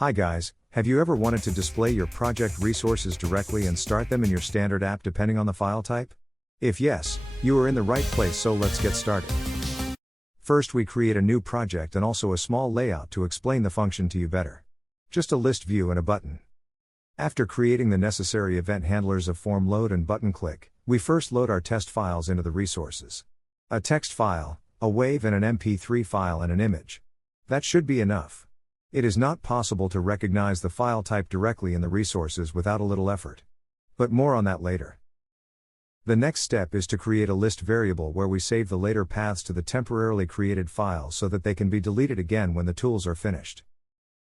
Hi guys, have you ever wanted to display your project resources directly and start them in your standard app depending on the file type? If yes, you are in the right place, so let's get started. First, we create a new project and also a small layout to explain the function to you better. Just a list view and a button. After creating the necessary event handlers of form load and button click, we first load our test files into the resources. A text file, a wave and an MP3 file and an image. That should be enough. It is not possible to recognize the file type directly in the resources without a little effort. But more on that later. The next step is to create a list variable where we save the later paths to the temporarily created files so that they can be deleted again when the tools are finished.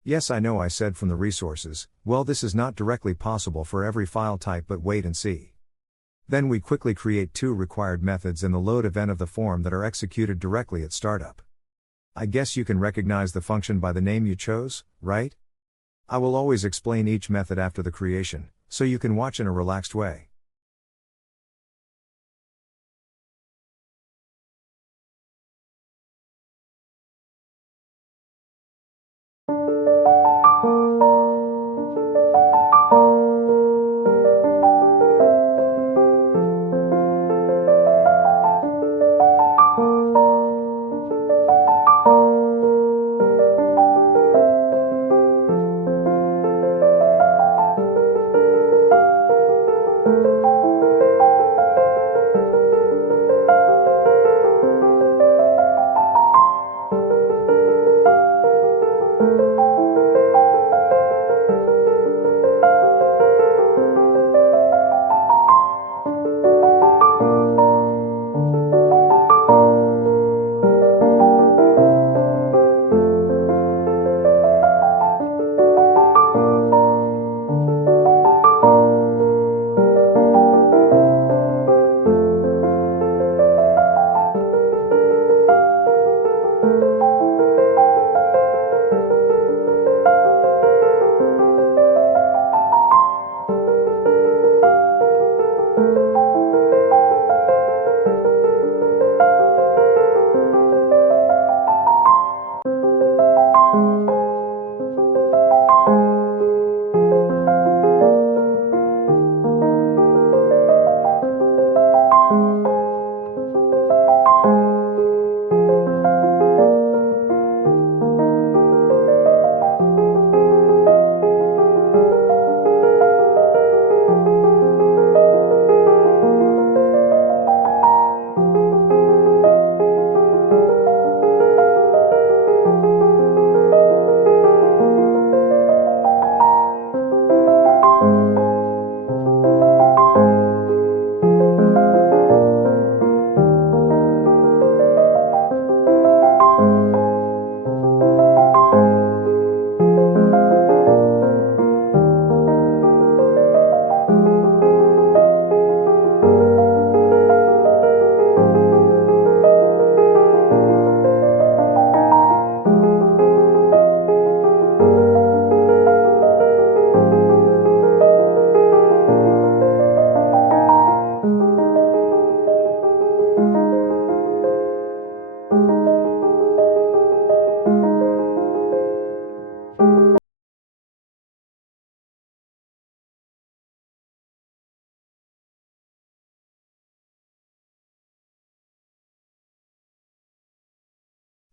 Yes, I know I said from the resources, well, this is not directly possible for every file type, but wait and see. Then we quickly create two required methods in the load event of the form that are executed directly at startup. I guess you can recognize the function by the name you chose, right? I will always explain each method after the creation, so you can watch in a relaxed way.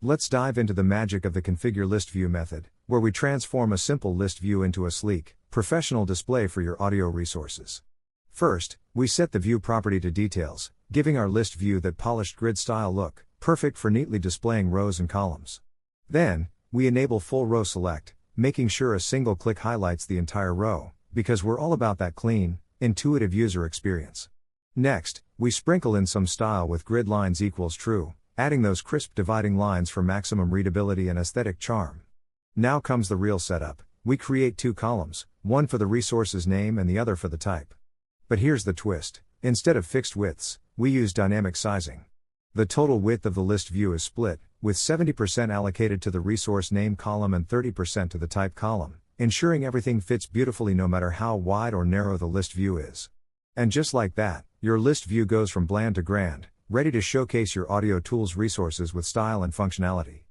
Let's dive into the magic of the configure list view method, where we transform a simple list view into a sleek, professional display for your audio resources. First, we set the view property to details, giving our list view that polished grid style look, perfect for neatly displaying rows and columns. Then, we enable full row select, making sure a single click highlights the entire row, because we're all about that clean, intuitive user experience. Next, we sprinkle in some style with grid lines equals true, adding those crisp dividing lines for maximum readability and aesthetic charm. Now comes the real setup. We create two columns, one for the resource's name and the other for the type. But here's the twist. Instead of fixed widths, we use dynamic sizing. The total width of the list view is split, with 70% allocated to the resource name column and 30% to the type column, ensuring everything fits beautifully no matter how wide or narrow the list view is. And just like that, your list view goes from bland to grand, ready to showcase your audio tools resources with style and functionality.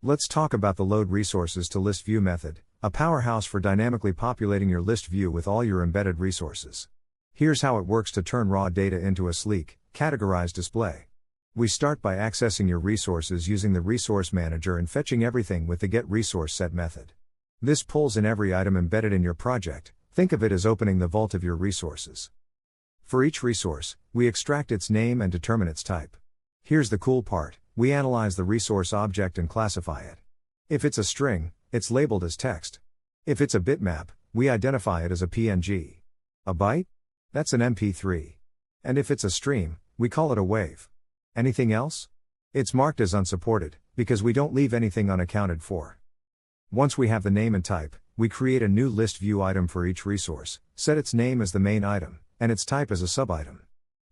Let's talk about the load resources to ListView method, a powerhouse for dynamically populating your list view with all your embedded resources. Here's how it works to turn raw data into a sleek, categorized display. We start by accessing your resources using the Resource Manager and fetching everything with the getResourceSet method. This pulls in every item embedded in your project. Think of it as opening the vault of your resources. For each resource, we extract its name and determine its type. Here's the cool part, we analyze the resource object and classify it. If it's a string, it's labeled as text. If it's a bitmap, we identify it as a PNG. A byte? That's an MP3. And if it's a stream, we call it a wave. Anything else? It's marked as unsupported, because we don't leave anything unaccounted for. Once we have the name and type, we create a new list view item for each resource, set its name as the main item, and its type as a subitem.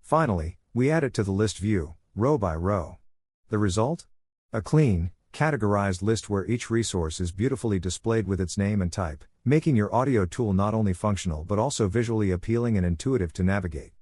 Finally, we add it to the list view, row by row. The result? A clean, categorized list where each resource is beautifully displayed with its name and type, making your audio tool not only functional but also visually appealing and intuitive to navigate.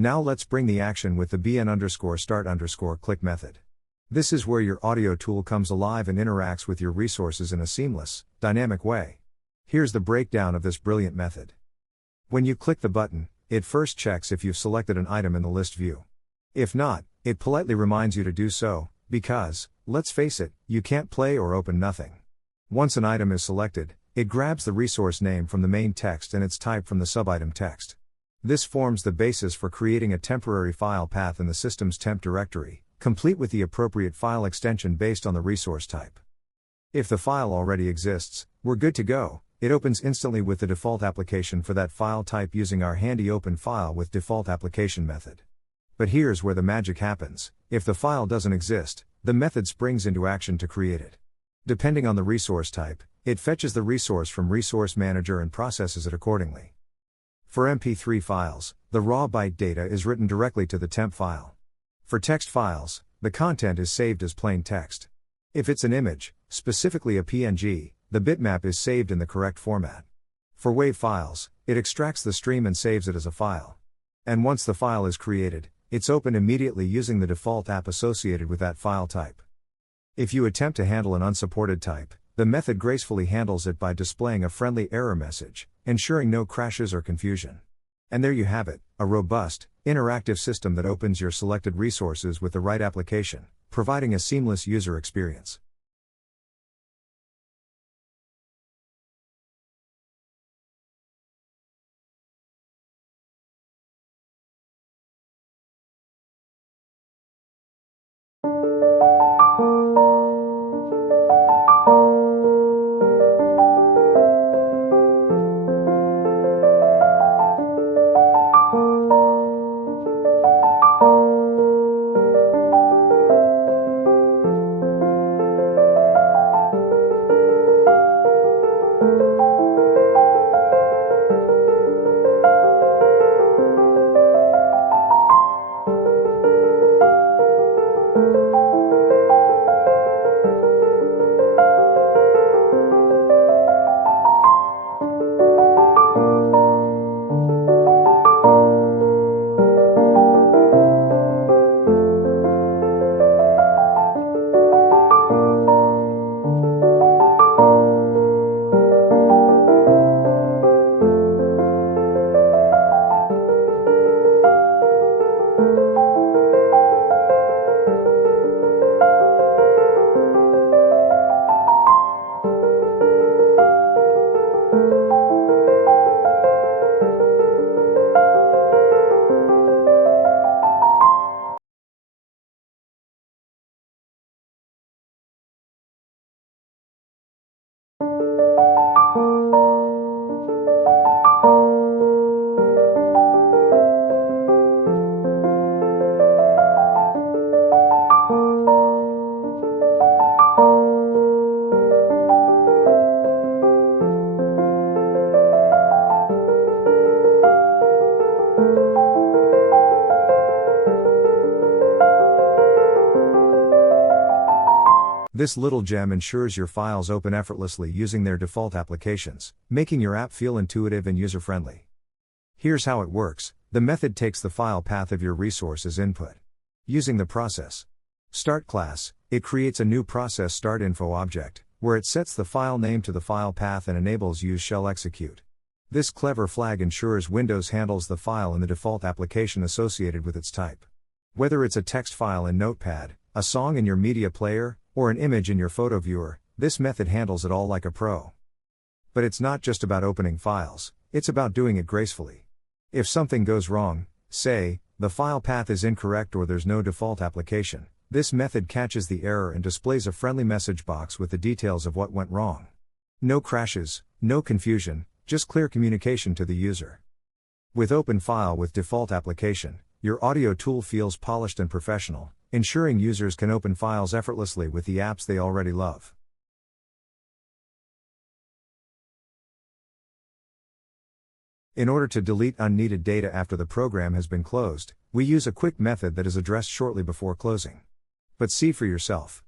Now let's bring the action with the bn_start_click method. This is where your audio tool comes alive and interacts with your resources in a seamless, dynamic way. Here's the breakdown of this brilliant method. When you click the button, it first checks if you've selected an item in the list view. If not, it politely reminds you to do so, because, let's face it, you can't play or open nothing. Once an item is selected, it grabs the resource name from the main text and its type from the subitem text. This forms the basis for creating a temporary file path in the system's temp directory, complete with the appropriate file extension based on the resource type. If the file already exists, we're good to go. It opens instantly with the default application for that file type using our handy open file with default application method. But here's where the magic happens. If the file doesn't exist, the method springs into action to create it. Depending on the resource type, it fetches the resource from Resource Manager and processes it accordingly. For MP3 files, the raw byte data is written directly to the temp file. For text files, the content is saved as plain text. If it's an image, specifically a PNG, the bitmap is saved in the correct format. For WAV files, it extracts the stream and saves it as a file. And once the file is created, it's opened immediately using the default app associated with that file type. If you attempt to handle an unsupported type, the method gracefully handles it by displaying a friendly error message, ensuring no crashes or confusion. And there you have it, a robust, interactive system that opens your selected resources with the right application, providing a seamless user experience. This little gem ensures your files open effortlessly using their default applications, making your app feel intuitive and user-friendly. Here's how it works. The method takes the file path of your resource as input. Using the process start class, it creates a new process start info object, where it sets the file name to the file path and enables use shell execute. This clever flag ensures Windows handles the file in the default application associated with its type. Whether it's a text file in Notepad, a song in your media player, or an image in your photo viewer, this method handles it all like a pro. But it's not just about opening files, it's about doing it gracefully. If something goes wrong, say, the file path is incorrect or there's no default application, this method catches the error and displays a friendly message box with the details of what went wrong. No crashes, no confusion, just clear communication to the user. With Open File with default application, your audio tool feels polished and professional, ensuring users can open files effortlessly with the apps they already love. In order to delete unneeded data after the program has been closed, we use a quick method that is addressed shortly before closing. But see for yourself.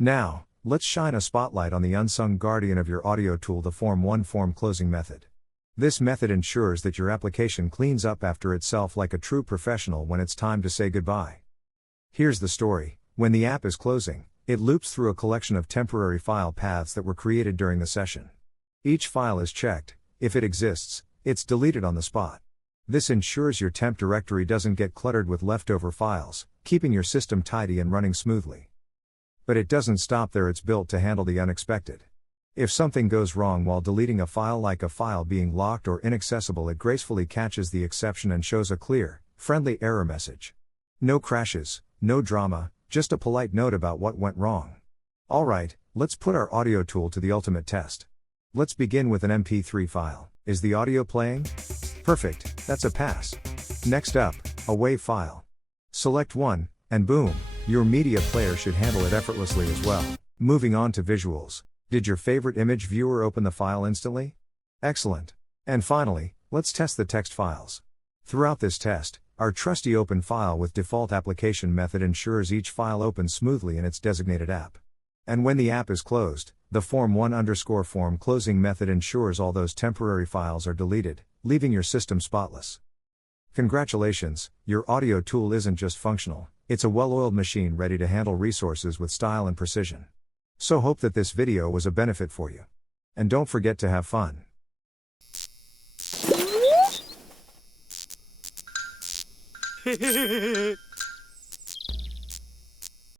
Now, let's shine a spotlight on the unsung guardian of your audio tool, the form closing method. This method ensures that your application cleans up after itself like a true professional when it's time to say goodbye. Here's the story. When the app is closing, it loops through a collection of temporary file paths that were created during the session. Each file is checked. If it exists, it's deleted on the spot. This ensures your temp directory doesn't get cluttered with leftover files, keeping your system tidy and running smoothly. But it doesn't stop there. It's built to handle the unexpected. If something goes wrong while deleting a file, like a file being locked or inaccessible, it gracefully catches the exception and shows a clear, friendly error message. No crashes, no drama, just a polite note about what went wrong. Alright, let's put our audio tool to the ultimate test. Let's begin with an MP3 file. Is the audio playing? Perfect, that's a pass. Next up, a WAV file. Select one, and boom, your media player should handle it effortlessly as well. Moving on to visuals. Did your favorite image viewer open the file instantly? Excellent. And finally, let's test the text files. Throughout this test, our trusty open file with default application method ensures each file opens smoothly in its designated app. And when the app is closed, the form closing method ensures all those temporary files are deleted, leaving your system spotless. Congratulations, your audio tool isn't just functional, it's a well-oiled machine ready to handle resources with style and precision. So hope that this video was a benefit for you. And don't forget to have fun.